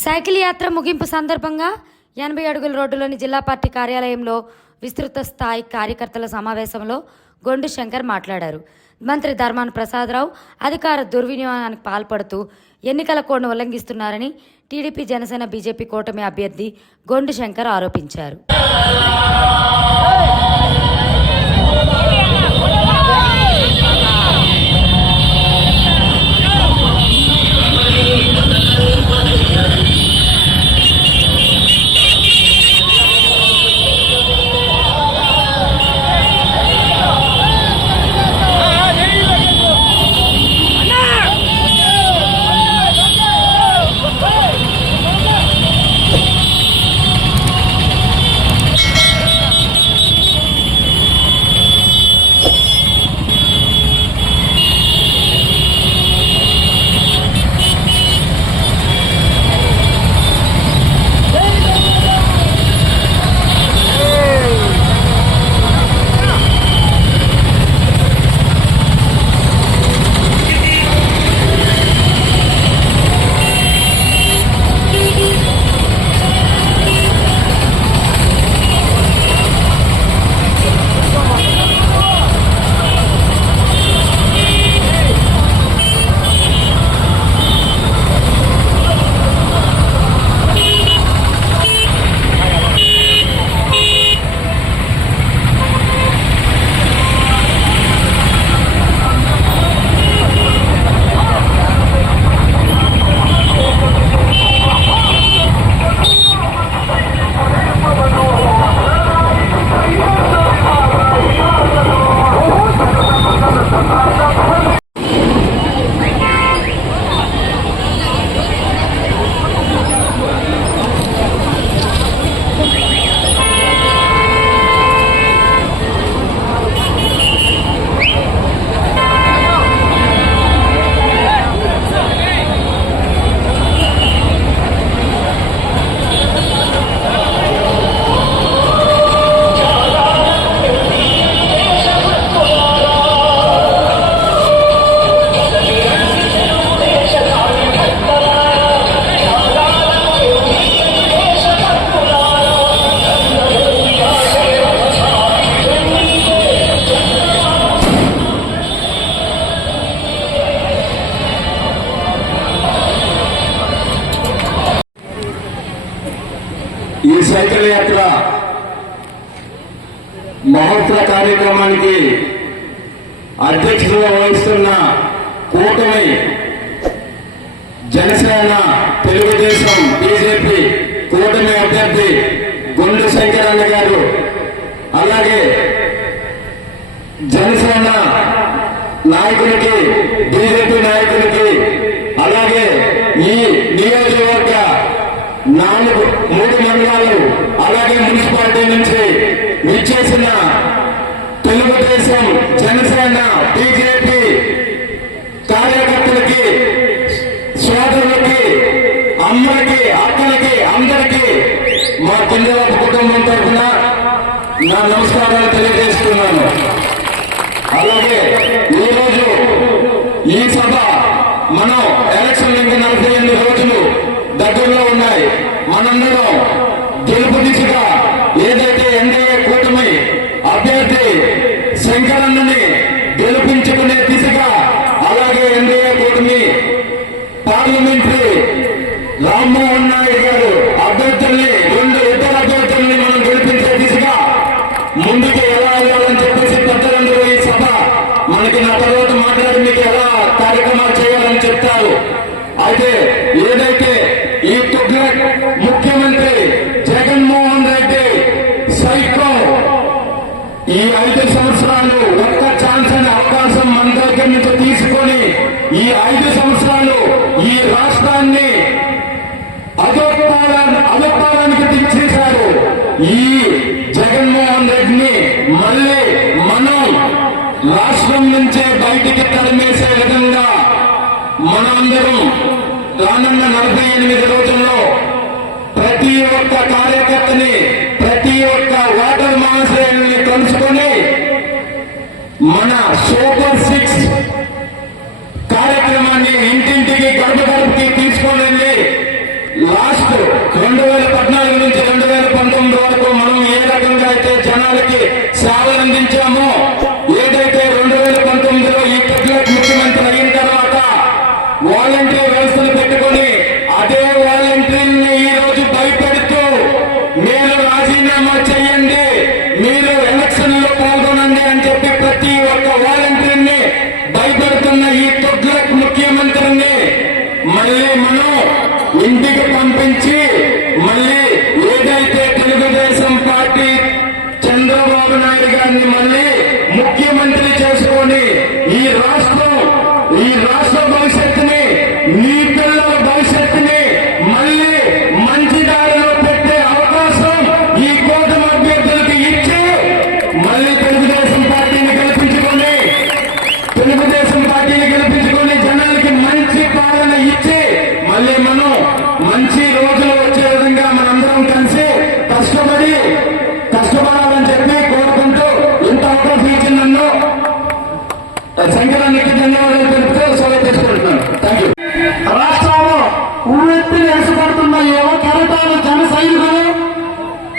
Cycle యాత్ర ముగింపు సందర్భంగా 80 అడుగుల రోడ్డులోని జిల్లా పార్టీ కార్యాలయంలో విస్తృత స్థాయి కార్యకర్తల సమావేశంలో గొండు శంకర్ మాట్లాడారు. మంత్రి ధర్మాన ప్రసాదరావు అధికార దుర్వినియోగానికి పాల్పడుతూ ఎన్నికల కోడ్ను ఉల్లంఘిస్తున్నారని టీడీపీ, జనసేన, బీజేపీ కూటమి అభ్యర్థి గొండు శంకర్ ఆరోపించారు. ఈ సైకిల్ యాత్ర మహోత్సవ కార్యక్రమానికి అధ్యక్షతగా వహిస్తున్న కూటమి, జనసేన, తెలుగుదేశం, బీజేపీ కూటమి అభ్యర్థి గొండు శంకర్ అన్న గారు, అలాగే జనసేన నాయకులకి, బీజేపీ నాయకులకి, అలాగే ఈ నియోజకవర్గ 3 మండలాలు అలాగే మున్సిపాలిటీ నుంచి విచ్చేసిన తెలుగుదేశం, జనసేన, బీజేపీ కార్యకర్తలకి, సోదరులకి, అమ్మలకి, అక్కలకి, అందరికీ మా కిందవారి కుటుంబం తరఫున నా నమస్కారాలు తెలియజేస్తున్నాను. అలాగే ఈరోజు ఈ సభ మనం ఎలక్షన్ ఇంకా 48 రోజులు దగ్గరలో ఉన్నాయి. మనందరం గెలుపు దిశగా ఏదైతే ఎన్డీఏ కూటమి అభ్యర్థి శంకరన్నని గెలిపించుకునే దిశగా, అలాగే ఎన్డీఏ కూటమి పార్లమెంటరీ రామ్మోహన్ నాయుడు గారు అభ్యర్థుల్ని, 2 ఇతర అభ్యర్థుల్ని మనం గెలిపించే దిశగా ముందుకు ఎలా వెళ్ళాలని చెప్పేసి పెద్దలందరూ ఈ సభ మనకి నా తర్వాత మాట్లాడి మీకు ఎలా కార్యక్రమాలు చేయాలని చెప్తారు. అయితే ఏదైతే ఈ తుగ్లక్ ముఖ్యమంత్రి జగన్మోహన్ రెడ్డి సైకో ఈ 5 సంవత్సరాలు ఒక్క ఛాన్స్ అనే అవకాశం మన దగ్గర నుంచి తీసుకొని ఈ 5 సంవత్సరాలు ఈ రాష్ట్రాన్ని అధోపాతానికి దించేశారు. ఈ జగన్మోహన్ రెడ్డిని మళ్ళీ మనం రాష్ట్రం నుంచే బయటికి తరిమేసే విధంగా మనందరం రానున్న 48 రోజుల్లో ప్రతి ఒక్క కార్యకర్తని, ప్రతి ఒక్క ఓటర్ మహాశయుల్ని కలుసుకొని మన సూపర్ 6 కార్యక్రమాన్ని ఇంటింటికి, గడప గడపకి తీసుకొని వెళ్ళి లాస్ట్ 2014 నుంచి 2019 వరకు మనం ఏ రకంగా అయితే జనాలకి సేవలు అందించామో, ఏదైతే 2019లో ఈ టికెట్ ముఖ్యమంత్రి అయిన తర్వాత వాలంటీర్ వ్యవస్థను పెట్టుకొని అదే వాలంటీర్ని ఈ రోజు భయపెడుతూ మీరు రాజీనామా చేయండి, మీరు ఎలక్షన్ లో పాల్గొనండి అని చెప్పి ప్రతి ఒక్క వాలంటీర్ని భయపెడుతున్న ఈ తుగ్లక్ ముఖ్యమంత్రిని మళ్ళీ మనం ఇంటికి పంపించి మళ్ళీ ఏదైతే తెలుగుదేశం పార్టీ చంద్రబాబు నాయుడు గారిని మళ్ళీ ముఖ్యమంత్రి చేసుకొని ఈ రాష్ట్ర భవిష్యత్తుని, మీ పిల్లల భవిష్యత్తుని మళ్ళీ మంచి దారిలో పెట్టే అవకాశం ఈ కూటమి అభ్యర్థులకు ఇచ్చి మళ్ళీ తెలుగుదేశం పార్టీని గెలిపించుకొని జనాలకి మంచి పాలన ఇచ్చి మళ్ళీ మనం మంచి రోజులు వచ్చే విధంగా మనందరం కలిసి కష్టపడాలని చెప్పి కోరుకుంటూ ఇంత అవకాశం ఇచ్చిన నన్ను సంఖ్యలానికి ధన్యవాదాలు తెలుపుతూ సెలవు తీసుకుంటున్నాను. Thank you. రాష్ట్రంలో ఉవ్వెత్తి ఎసపడుతున్న యువ కెరటాలు జన సైనికులు,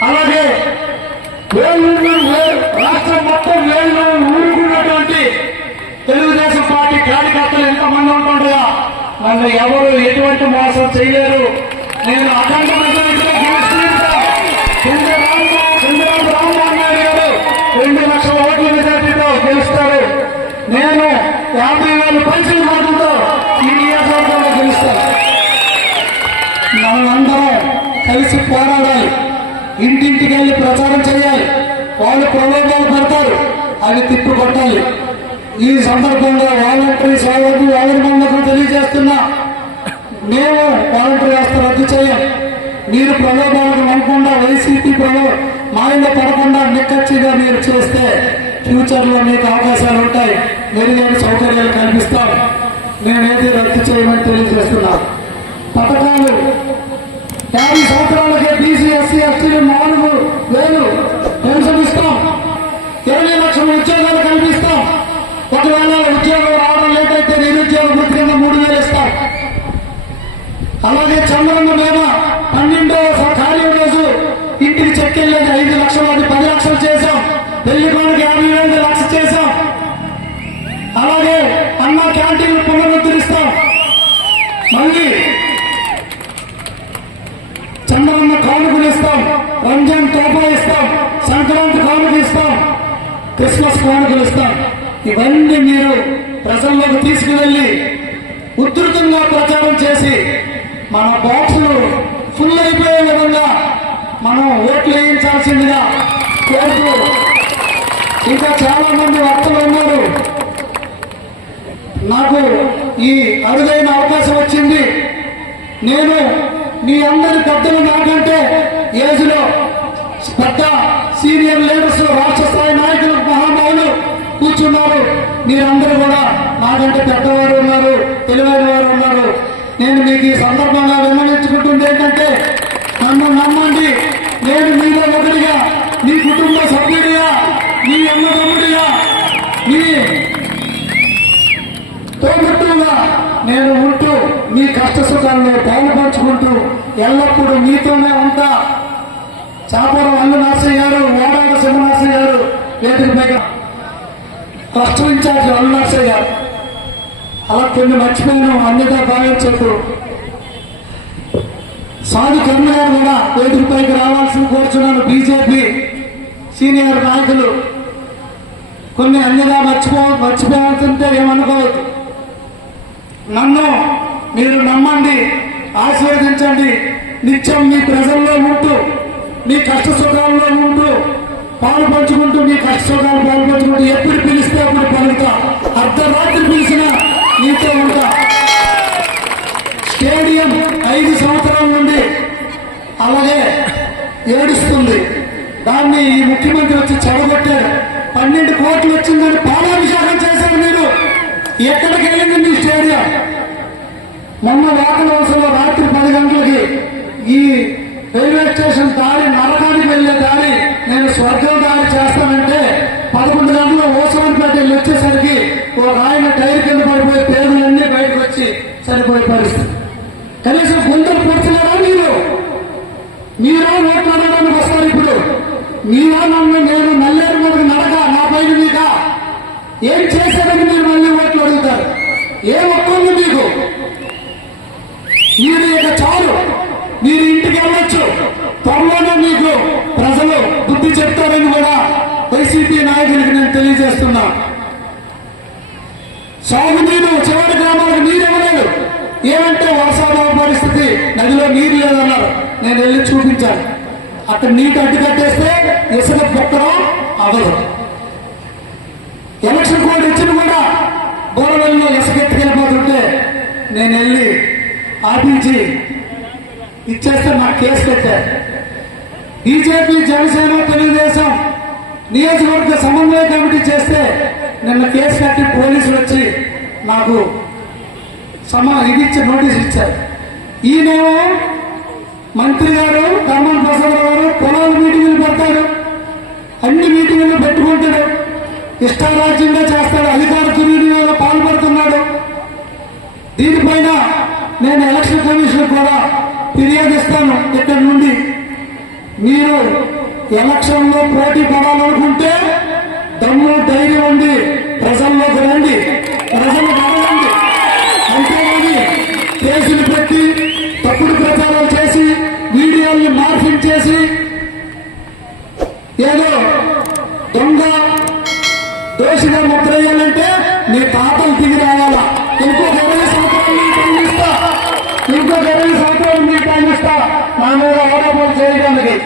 అలాగే రాష్ట్రం మొత్తం వేళ్ళు ఊరుకున్నటువంటి తెలుగుదేశం పార్టీ కార్యకర్తలు ఎంతమంది ఉంటుండగా నన్ను ఎవరు ఎటువంటి మోసం చేయలేరు. నేను అఖండ మెజారిటీలో గెలుస్తుంటా. చంద్రబాబు రామ్మోహన్ నాయుడు గారు 2 లక్షల ఓట్ల మెజారిటీతో గెలుస్తారు. నేను 50,000 పైసలు మాటలతో ఈ నియోజకవర్గంలో గెలుస్తాను. మనందరం కలిసి పోరాడాలి, ఇంటింటికి వెళ్ళి ప్రచారం చేయాలి. వాళ్ళు ప్రలోభాలు పెడతారు, అవి తిప్పుకొట్టాలి. ఈ సందర్భంగా వాలంటరీ సేవకు అభినందనలు తెలియజేస్తున్నా. మేము వాలంటరీ వ్యవస్థ రద్దు చేయం. మీరు ప్రలోభాలకు నమ్మకుండా వైసీపీ మాయలో పడకుండా నిక్కచ్చిగా మీరు చేస్తే ఫ్యూచర్ లో మీకు అవకాశాలు ఉంటాయి, మెరుగైన సౌకర్యాలు కల్పిస్తాం. నేనేది రద్దు చేయమని తెలియజేస్తున్నా. పథకాలు 50 సంవత్సరాలకే బీసీ ఎస్సీ ఎస్టీలు 4,000 పెన్షన్ ఇస్తాం. 20 లక్షల ఉద్యోగాలు కల్పిస్తాం. ఒకవేళ ఉద్యోగం రావడం లేటైతే నిరుద్యోగ వృత్తి కింద 3,000 ఇస్తాం. అలాగే చంద్రన్న మీద 12వ ఖాళీ రోజు ఇంటికి చెక్ వెళ్ళేది 5 లక్షలు, అది 10 లక్షలు చేశాం. పెళ్లి కొడుకు 50,000 లక్ష చేశాం. అలాగే అన్న క్యాంటీన్లు పునరుద్ధరిస్తాం. మళ్ళీ చంద్రన్న కానుకలు ఇస్తాం, రంజాన్ తోపా ఇస్తాం, సంక్రాంతి కానుకలు ఇస్తాం, క్రిస్మస్ కానుకలు ఇస్తాం. ఇవన్నీ మీరు ప్రజల్లోకి తీసుకువెళ్ళి ఉధృతంగా ప్రచారం చేసి మన బాక్సులు ఫుల్ అయిపోయే విధంగా మనం ఓట్లు వేయించాల్సిందిగా కోరుతూ, ఇంకా చాలా మంది వక్తలు ఉన్నారు. నాకు ఈ అరుదైన అవకాశం వచ్చింది. నేను మీ అందరి పెద్దలు, నాకంటే ఏజ్ లో పెద్ద సీనియర్ లీడర్స్, రాష్ట్ర స్థాయి నాయకులు, మహామహులు కూర్చున్నారు. మీరందరూ కూడా నాకంటే పెద్దవారు ఉన్నారు, తెలివైన వారు ఉన్నారు. నేను మీకు ఈ సందర్భంగా విన్నవించుకుంటుంది ఏంటంటే, నన్ను నమ్మండి. నేను మీలో ఒకరిగా, మీ కుటుంబ సభ్యుడిగా, మీ అన్నదమ్ముడిగా, మీ తోబుట్టుగా నేను ఉంటూ మీ కష్ట సుఖాల్లో పాల్పంచుకుంటూ ఎల్లప్పుడూ మీతోనే ఉంటా. చాపరం అల్లు నర్సయ్య గారు, ఓడాడ సింహనర్సయ్య గారు వేదికపై రాష్ట్ర ఇన్ఛార్జ్ అల్లు నర్సయ్య గారు, అలా కొన్ని మర్చిపోయాను, అన్నిగా భావించదు. సాధు కర్ణ గారు కూడా వేదికపైకి రావాల్సింది కోరుచున్నాను. బీజేపీ సీనియర్ నాయకులు కొన్ని అన్నిగా మర్చిపోవాల్సింటే ఏమనుకోవద్దు. నన్ను మీరు నమ్మండి, ఆశీర్వదించండి. నిత్యం మీ ప్రజల్లో ఉంటూ, మీ కష్ట సుఖాల్లో ఉంటూ పాలు పంచుకుంటూ, మీ కష్ట సుఖాలు పాలు పంచుకుంటూ, ఎప్పుడు పిలిస్తే అప్పుడు పలుకుతా. అర్ధరాత్రి పిలిచినా మీతో ఉంటా. స్టేడియం 5 సంవత్సరాల నుండి అలాగే ఏడుస్తుంది. దాన్ని ఈ ముఖ్యమంత్రి వచ్చి చెడగొట్టాడు. 12 కోట్లు వచ్చిందని పాలాభిషేకం చేశారు. మీరు ఎక్కడికి వెళ్ళింది మీ స్టేడియం? మొన్న వాకలవసలో రాత్రి 10 గంటలకి ఈ రైల్వే స్టేషన్ దారి, నరకానికి వెళ్లే దారి నేను స్వర్గం దారి చేస్తానంటే 11 గంటల ఓసవన్పేట వచ్చేసరికి ఒక ఆయన టైర్ కింద పడిపోయి పేదలన్నీ బయటకు వచ్చి చనిపోయే పరిస్థితి. కనీసం గుంతలు పూర్చలేదా మీరు? చేశారని మీరు మళ్ళీ ఓట్లు అడుగుతారు. ఏ ఒక్కొంది మీకు? మీరు ఇక చాలు, మీరు ఇంటికి వెళ్ళొచ్చు. త్వరలోనే మీకు ప్రజలు బుద్ధి చెప్తారని కూడా వైసీపీ నాయకులకి నేను తెలియజేస్తున్నా. సాగునీరు చివరి గ్రామాలకు నీరు ఇవ్వలేదు. ఏమంటే వర్షాభావ పరిస్థితి, నదిలో నీరు లేదన్నారు. నేను వెళ్ళి చూపించాను. అక్కడ నీటి అడ్డు కట్టేస్తే ఇసుక పొక్కడం అవదు. ఎలక్షన్ కోడ్ ఇచ్చిన కూడా బోరవెల్లో ఇసుక ఎత్తుకెళ్ళిపోతుంటే నేను వెళ్ళి ఆపించి ఇచ్చేస్తే నాకు కేసు పెట్టారు. బీజేపీ, జనసేన, తెలుగుదేశం నియోజకవర్గ సమన్వయ కమిటీ చేస్తే నిన్న కేసు కట్టి పోలీసులు వచ్చి నాకు ఇచ్చి నోటీస్ ఇచ్చారు. ఈయనేమో మంత్రి గారు ధర్మాన ప్రసాద్ గారు పొలాల మీటింగులు పెడతాడు, అన్ని మీటింగులు పెట్టుకుంటాడు, ఇష్టారాజ్యంగా చేస్తాడు, అధికార దుర్వినియోగంలో పాల్పడుతున్నాడు. దీనిపైన నేను ఎలక్షన్ కమిషన్ కూడా ఫిర్యాదిస్తాను. ఇక్కడ నుండి మీరు ఎలక్షన్ లో పోటీ పడాలనుకుంటే దమ్ము ధైర్యం ఉండి ప్రజల్లోకి రండి, ప్రజలకు అడగండి. అంతేగాని కేసులు పెట్టి తప్పుడు ప్రచారాలు చేసి వీడియోల్ని మార్ఫింగ్ చేసి ఏదో దొంగ దోషిగా ముద్ర వేయాలంటే నీ తాతలు దిగి రావాలా. ఇంకొక 20 సంవత్సరాలు మీకు టైం ఇస్తా, ఇంకొక 20 సంవత్సరాలు మీకు టైం ఇస్తా నా మీద ఆరోపణలు చేయడానికి.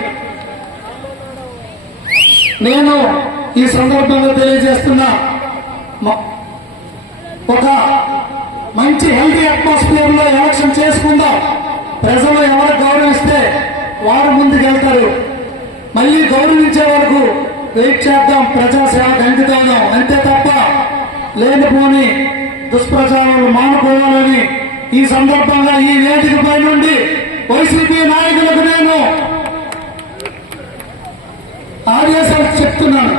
నేను ఈ సందర్భంగా తెలియజేస్తున్నా, ఒక మంచి హెల్తీ అట్మాస్ఫియర్ లో ఎలక్షన్ చేసుకుందాం. ప్రజలు ఎవరు గౌరవిస్తే వారు ముందుకెళ్తారు. మళ్ళీ గౌరవించే వరకు వెయిట్ చేద్దాం, ప్రజాసేవకు అంకితాం. అంతే తప్ప లేనిపోని దుష్ప్రచారాలు మానుకోవాలని ఈ సందర్భంగా ఈ వేదికపై నుండి వైసీపీ నాయకులకు నేను ఆదేశాలు చెప్తున్నాను.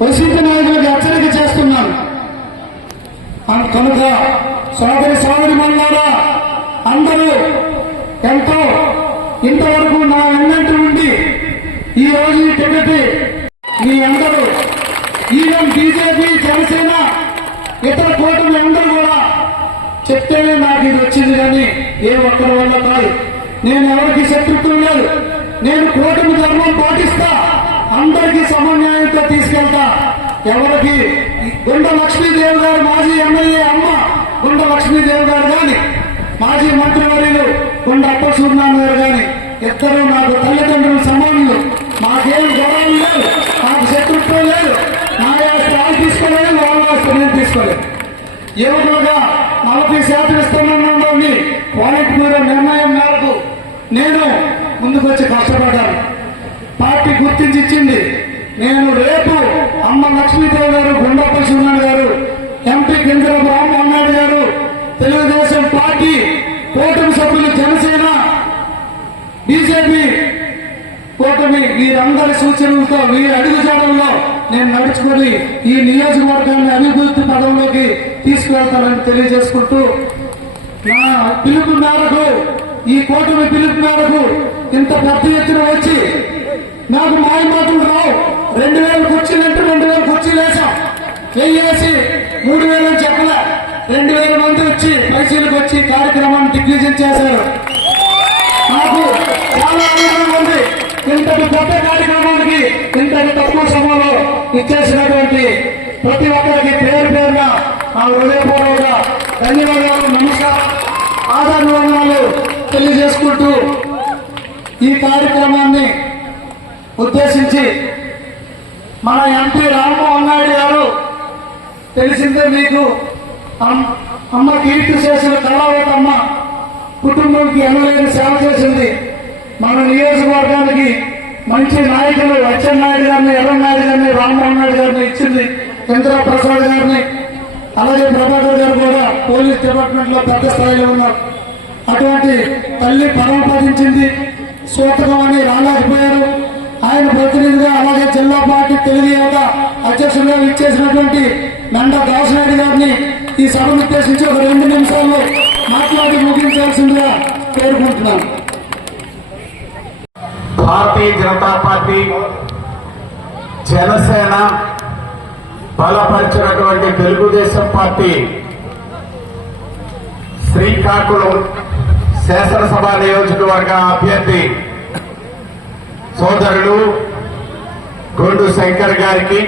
వైసీపీ నాయకులకు హెచ్చరిక చేస్తున్నాను. కనుక సోదరి మల్లారా, అందరూ ఎంతో ఇంతవరకు నా వెన్నంటి నుండి ఈ రోజు ఈ టికెట్ మీ అందరూ ఈవెన్ బీజేపీ, జనసేన, ఇతర కూటమి అందరూ కూడా చెప్తేనే నాకు ఇది వచ్చింది, కానీ ఏ ఒక్కరి వల్ల కాదు. నేను ఎవరికి శత్రుత్వం లేదు. నేను కూటమి ధర్మం పాటిస్తా, అందరికీ సమన్యాయంతో తీసుకెళ్తా. ఎవరికి గుండ లక్ష్మీదేవి గారు, మాజీ ఎమ్మెల్యే అమ్మ గుండ లక్ష్మీదేవి గారు కానీ, మాజీ మంత్రివర్యులు గుండ అప్పసూర్నారాయణ గారు కానీ, ఇద్దరు నాకు తల్లిదండ్రులు సమానులు. మాకేం గొడవలు లేదు, నాకు శత్రుత్వం లేదు. నా ఆస్తి వాళ్ళు తీసుకోలేదు, వాళ్ళ ఆస్తి నేను తీసుకోలేదు. యువకులుగా 40% ఇస్తున్నాను. పాలిట్ బ్యూరో నిర్ణయం మేరకు నేను ముందుకు వచ్చి కష్టపడ్డాను. పార్టీ గుర్తించి ఇచ్చింది. నేను రేపు అమ్మ లక్ష్మీదేవి గారు, గుండప్ప సూర్యనారాయణ గారు, ఎంపీ కింజరాపు రామ్మోహన్ నాయుడు గారు, తెలుగుదేశం పార్టీ కూటమి సభ్యులు, జనసేన, బీజేపీ కూటమి వీరందరి సూచనలతో, వీరి అడుగుజాడల్లో నేను నడుచుకొని ఈ నియోజకవర్గాన్ని అభివృద్ధి పదంలోకి తీసుకువెళ్తానని తెలియజేసుకుంటూ, నా పిలుపు మేరకు, ఈ కూటమి పిలుపు మేరకు ఇంత పెద్ద ఎత్తున వచ్చి నాకు మాయ మాటలు రావు. 2000 కుర్చీలంటే 2000 కుర్చీలు వేసాం, వేసి 3000 అని చెప్పలే. 2000 మంది వచ్చి పైసీలకు వచ్చి కార్యక్రమాన్ని దిగ్విజయం చేశారు. నాకు చాలా ఆనందంగా ఉంది. ఇంతటి పెద్ద కార్యక్రమానికి ఇంతటి తక్కువ సమయంలో ఇచ్చేసినటువంటి ప్రతి ఒక్కరికి పేరు పేరున నా హృదయపూర్వక ధన్యవాదాలు, నమస్కారం, ఆదరణలు తెలియజేసుకుంటూ ఈ కార్యక్రమాన్ని ఉద్దేశించి మన ఎంపీ రామ్మోహన్ నాయుడు గారు, తెలిసిందే మీకు, అమ్మ కీర్తి చేసిన కళావతమ్మ కుటుంబానికి ఎమ్మెల్యేని సేవ చేసింది. మన నియోజకవర్గానికి మంచి నాయకులు అచ్చెన్నాయుడు గారిని, ఎర్రన్నాయుడు గారిని, రామ్మోహన్ నాయుడు గారిని ఇచ్చింది. చంద్ర ప్రసాద్ గారిని, అలాగే ప్రభాకర్ గారు కూడా పోలీస్ డిపార్ట్మెంట్ లో పెద్ద స్థాయిలో ఉన్నారు. అటువంటి తల్లి పరమపదించింది. సూతకం అని రాలేకపోయారు. ఆయన ప్రతినిధిగా, అలాగే జిల్లా పార్టీ తెలుగు యువత అధ్యక్షులుగా ఇచ్చేసినటువంటి నంద దాసనాయుడు గారిని ఈ సభను ఉద్దేశించి ఒక 2 నిమిషాల్లో మాట్లాడి ముగించాల్సిందిగా కోరుకుంటున్నాను. భారతీయ జనతా పార్టీ, జనసేన, బలపరిచినటువంటి తెలుగుదేశం పార్టీ శ్రీకాకుళం శాసనసభ నియోజకవర్గ అభ్యర్థి సోదరులు గొండు శంకర్ గారికి,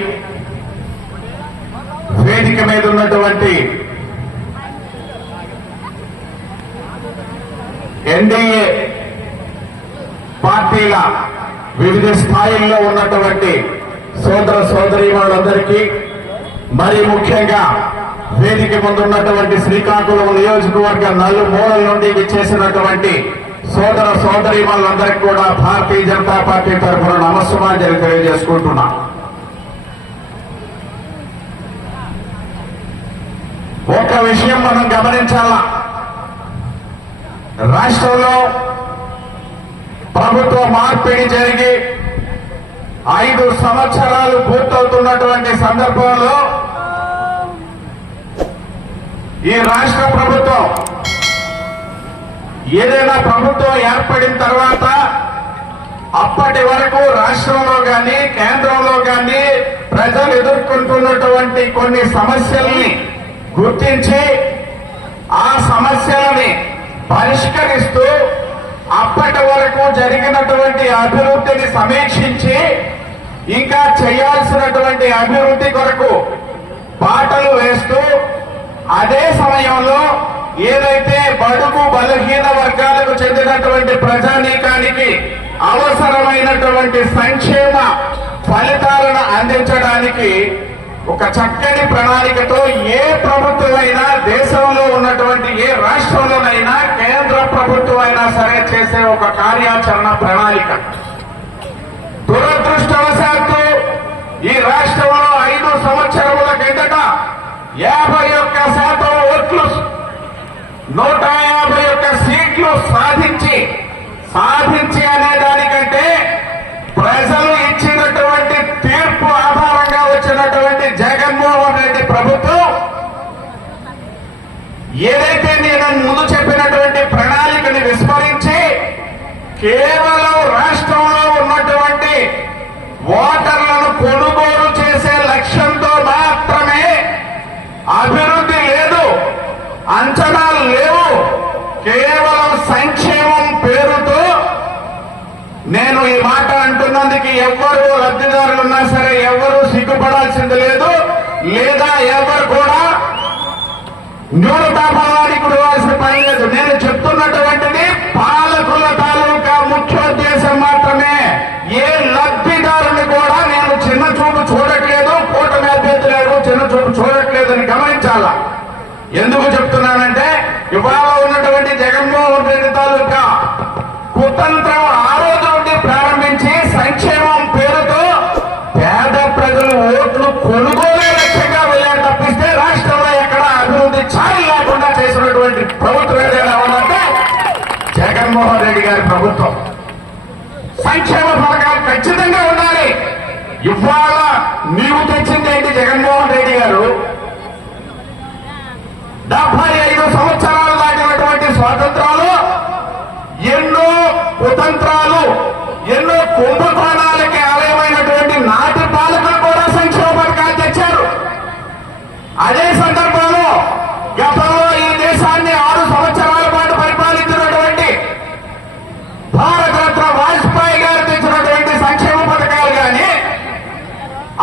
వేదిక మీద ఉన్నటువంటి ఎన్డీఏ పార్టీల వివిధ స్థాయిల్లో ఉన్నటువంటి సోదర సోదరీమణులందరికీ, మరి ముఖ్యంగా వేదిక ముందు ఉన్నటువంటి శ్రీకాకుళం నియోజకవర్గ నలుమూలల నుండి విచ్చేసినటువంటి సోదర సోదరీమణులందరికీ కూడా భారతీయ జనతా పార్టీ తరఫున నమస్సుమాంజలి తెలియజేసుకుంటున్నా. ఒక విషయం మనం గమనించాలా, రాష్ట్రంలో ప్రభుత్వ మార్పిడి జరిగి 5 సంవత్సరాలు పూర్తవుతున్నటువంటి సందర్భంలో ఈ రాష్ట్ర ప్రభుత్వం ఏదైనా ప్రభుత్వం ఏర్పడిన తర్వాత అప్పటి వరకు రాష్ట్రంలో గాని కేంద్రంలో గాని ప్రజలు ఎదుర్కొంటున్నటువంటి కొన్ని సమస్యల్ని గుర్తించి ఆ సమస్యలని పరిష్కరిస్తూ అప్పటి వరకు జరిగినటువంటి అభివృద్ధిని సమీక్షించి ఇంకా చేయాల్సినటువంటి అభివృద్ధి కొరకు బాటలు వేస్తూ, అదే సమయంలో ఏదైతే బడుగు బలహీన వర్గాలకు చెందినటువంటి ప్రజానీకానికి అవసరమైనటువంటి సంక్షేమ ఫలితాలను అందించడానికి ఒక చక్కని ప్రణాళికతో ఏ ప్రభుత్వమైనా, దేశంలో ఉన్నటువంటి ఏ రాష్ట్రంలోనైనా, కేంద్ర ప్రభుత్వం అయినా సరే చేసే ఒక కార్యాచరణ ప్రణాళిక. దురదృష్టవశాత్తు ఈ రాష్ట్రంలో 5 సంవత్సరముల కిందట 51% ఓట్లు, 151 సీట్లు సాధించి అనే దానికంటే ప్రజలు ఇచ్చినటువంటి తీర్పు ఆధారంగా వచ్చినటువంటి జగన్మోహన్ రెడ్డి ప్రభుత్వం ఏదైతే నేను ముందు చెప్పినటువంటి ప్రణాళికని విస్మరించి కేవలం రాష్ట్రంలో ఉన్నటువంటి ఓటర్లను కొనుగోలు చేసే లక్ష్యంతో మాత్రమే, అభివృద్ధి లేదు, అంచనాలు లేవు, కేవలం సంక్షేమం పేరుతో, నేను ఈ మాట అంటున్నందుకు ఎవ్వరు లబ్ధిదారులు ఉన్నా సరే ఎవ్వరూ సిగ్గుపడాల్సింది లేదు, లేదా ఎవరు కూడా న్యూనతాభావానికి గురవాల్సిన పని లేదు. నేను చెప్తున్నటువంటిది పాలకుల తాలూకా ముఖ్యోద్దేశం మాత్రమే. ఏ లబ్ధిదారుని కూడా నేను చిన్న చూపు చూడట్లేదు, కూటమి అభ్యర్థులు చిన్న చూపు చూడట్లేదు అని గమనించాలా. ఎందుకు చెప్తున్నానంటే, ఇవాళ ఉన్నటువంటి జగన్మోహన్ రెడ్డి తాలూకా కుతంత్రం ఆ రోజు నుండి ప్రారంభించి సంక్షేమం పేరుతో పేద ప్రజలు ఓట్లు కొనుగోలే లక్ష్యంగా వెళ్ళారు తప్పిస్తే రాష్ట్రంలో ఎక్కడ అభివృద్ధి ఛాయలు లేకుండా చేసినటువంటి ప్రభుత్వం ఏదైనా ఉందంటే జగన్మోహన్ రెడ్డి గారి ప్రభుత్వం. సంక్షేమ పథకాలు ఖచ్చితంగా ఉండాలి. ఇవాళ నీవు తెచ్చింది ఏంటి జగన్మోహన్ రెడ్డి గారు? 75 సంవత్సరాలు దాటినటువంటి స్వాతంత్రాలు, ఎన్నో కుతంత్రాలు, ఎన్నో కుంభకోణాలకి ఆలయమైనటువంటి నాటి పాలకులు కూడా సంక్షేమ పథకాలు తెచ్చారు. అదే సందర్భంలో గతంలో ఈ దేశాన్ని 6 సంవత్సరాల పాటు పరిపాలించినటువంటి భారతరత్న వాజ్పేయి గారు తెచ్చినటువంటి సంక్షేమ పథకాలు కానీ,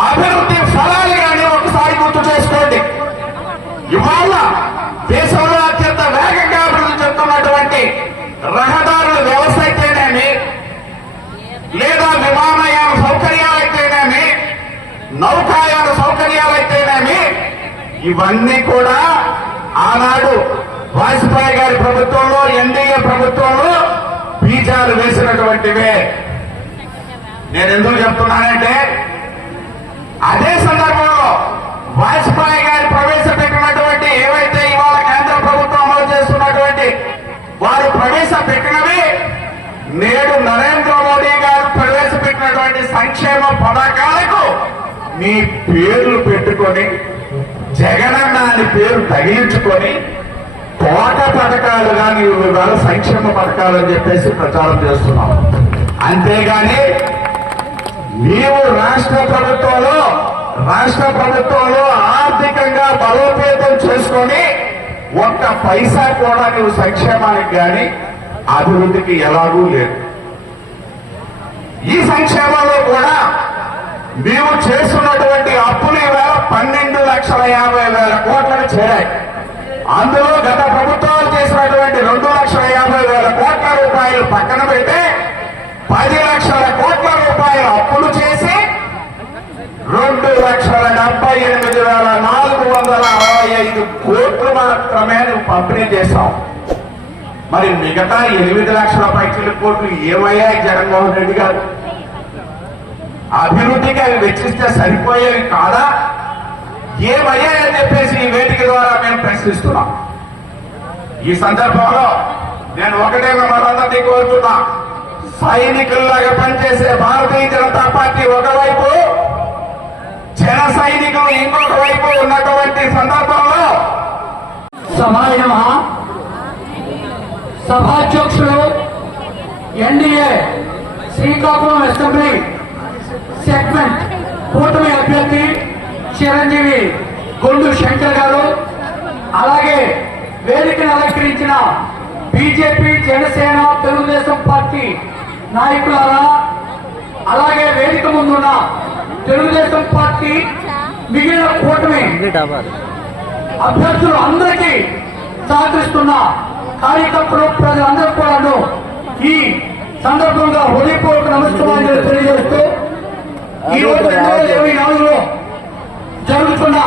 అభివృద్ధి ఫలాలు కానీ ఒకసారి గుర్తు చేసుకోండి. ఇవాళ దేశంలో అత్యంత వేగంగా అభివృద్ధి చెందుతున్నటువంటి రహదారుల వ్యవస్థ అయితేనేమి, లేదా విమానయాన సౌకర్యాలైతేనేమి, నౌకాయాన సౌకర్యాలైతేనేమి, ఇవన్నీ కూడా ఆనాడు వాజ్పేయి గారి ప్రభుత్వంలో, ఎన్డీఏ ప్రభుత్వంలో బీజాలు వేసినటువంటివే. నేను ఎందుకు చెప్తున్నానంటే, అదే సందర్భంలో వాజ్పేయి గారు ప్రవేశపెట్టినటువంటి ఏవైతే ఇవాళ కేంద్ర ప్రభుత్వం అమలు చేస్తున్నటువంటి వారు ప్రవేశపెట్టినవి, నేడు నరేంద్ర మోడీ గారు ప్రవేశపెట్టినటువంటి సంక్షేమ పథకాలకు మీ పేర్లు పెట్టుకొని, జగనన్న అని పేరు తగిలించుకొని కోట పథకాలుగా నీవు ఇవాళ సంక్షేమ పథకాలు అని చెప్పేసి ప్రచారం చేస్తున్నావు. అంతేగాని నీవు రాష్ట్ర ప్రభుత్వంలో రాష్ట్ర ప్రభుత్వంలో ఆర్థికంగా బలోపేతం చేసుకొని ఒక్క పైసా కూడా నువ్వు సంక్షేమానికి గాని అభివృద్ధికి ఎలాగూ లేదు. ఈ సంక్షేమంలో కూడా మేము చేస్తున్నటువంటి అప్పులు ఈవేళ 12,50,000 కోట్లకు చేరాయి. అందులో గత ప్రభుత్వాలు చేసినటువంటి 2,50,000 కోట్ల రూపాయలు పక్కన పెడితే 10 లక్షల కోట్ల రూపాయలు అప్పులు చేసి 2,78,465 కోట్లు మాత్రమే నువ్వు పంపిణీ చేశావు. మరి మిగతా 8 లక్షల పైచీల కోట్లు ఏమయ్యాయి జగన్మోహన్ రెడ్డి గారు? అభివృద్ధికి అవి వెచ్చిస్తే సరిపోయేవి కాదా? ఏమయ్యాయని చెప్పేసి ఈ వేదిక ద్వారా మేము ప్రశ్నిస్తున్నాం. ఈ సందర్భంలో నేను ఒకటే మనందరినీ కోరుతున్నా, సైనికుల్లాగా పనిచేసే భారతీయ జనతా పార్టీ ఒకవైపు, జన సైనికులు ఇంకొక వైపు ఉన్నటువంటి సందర్భంలో సభాధ్యక్షులు ఎన్డీఏ శ్రీకాకుళం అసెంబ్లీ సెగ్మెంట్ కూటమి అభ్యర్థి చిరంజీవి గొండు శంకర్ గారు, అలాగే వేదికను అలంకరించిన బీజేపీ, జనసేన, తెలుగుదేశం పార్టీ నాయకులారా, అలాగే వేదిక ముందున్న తెలుగుదేశం పార్టీ మిగిలిన కూటమి అభ్యర్థులు అందరికీ సహకరిస్తున్న కార్యకర్తలు, ప్రజలందరూ కూడా ఈ సందర్భంగా హృదయపూర్వక నమస్కారాలు తెలియజేస్తూ ఈ రోజు 2024లో జరుగుతున్న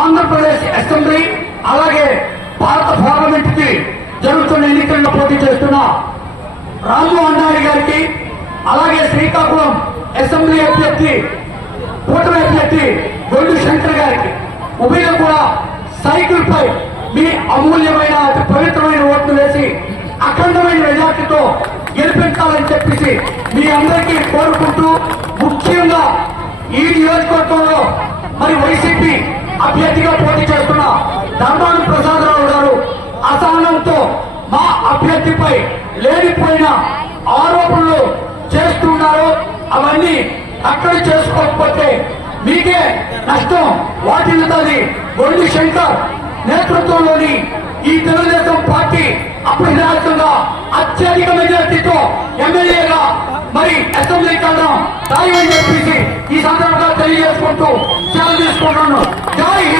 ఆంధ్రప్రదేశ్ అసెంబ్లీ అలాగే భారత పార్లమెంట్ కి జరుగుతున్న ఎన్నికల్లో పోటీ చేస్తున్న రామ్మోహన్ నాయుడు గారికి, అలాగే శ్రీకాకుళం అసెంబ్లీ అభ్యర్థి కూటమి అభ్యర్థి గొండు శంకర్ గారికి ఉభయం కూడా సైకిల్ పై మీ అమూల్యమైన అతి పవిత్రమైన ఓట్లు వేసి అఖండమైన మెజార్టీతో గెలిపించాలని చెప్పేసి మీ అందరికీ కోరుకుంటూ, ముఖ్యంగా ఈ నియోజకవర్గంలో మరి వైసీపీ అభ్యర్థిగా పోటీ చేస్తున్న ధర్మాన ప్రసాదరావు గారు అసహనంతో మా అభ్యర్థిపై లేనిపోయిన ఆరోపణలు చేస్తున్నారు. అవన్నీ అక్కడి చేసుకోకపోతే మీకే నష్టం వాటిల్లుతుంది. గొండు శంకర్ నేతృత్వంలోని ఈ తెలుగుదేశం పార్టీ అప్రజాతంగా అత్యధిక మెజార్టీతో ఎమ్మెల్యేగా మరి అసెంబ్లీకి వెళ్ళడం ఖాయమని చెప్పేసి ఈ సందర్భంగా తెలియజేసుకుంటూ సెలవు తీసుకుంటున్నాను. జై హింద్.